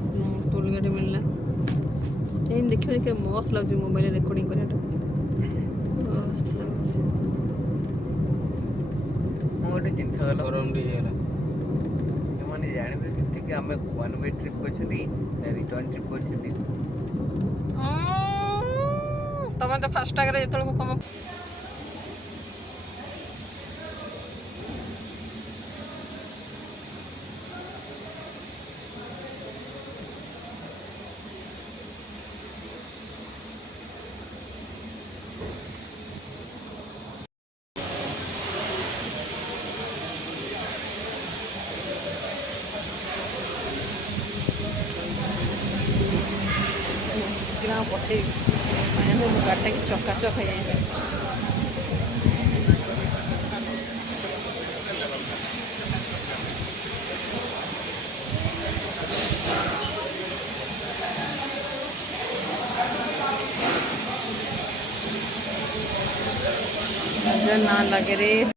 Toll gate मिलला देखिए देखिए मस्त लगे मोबाइल रेकर्डिंग करने मस्त लगे गोटे जिन गरम जाने जानवे कि आम वन वे ट्रिप कर रिटर्न ट्रिप कर तुम तो फास्टाग जो कम पटे गाड़ी की चकाचक है ना लगे रे।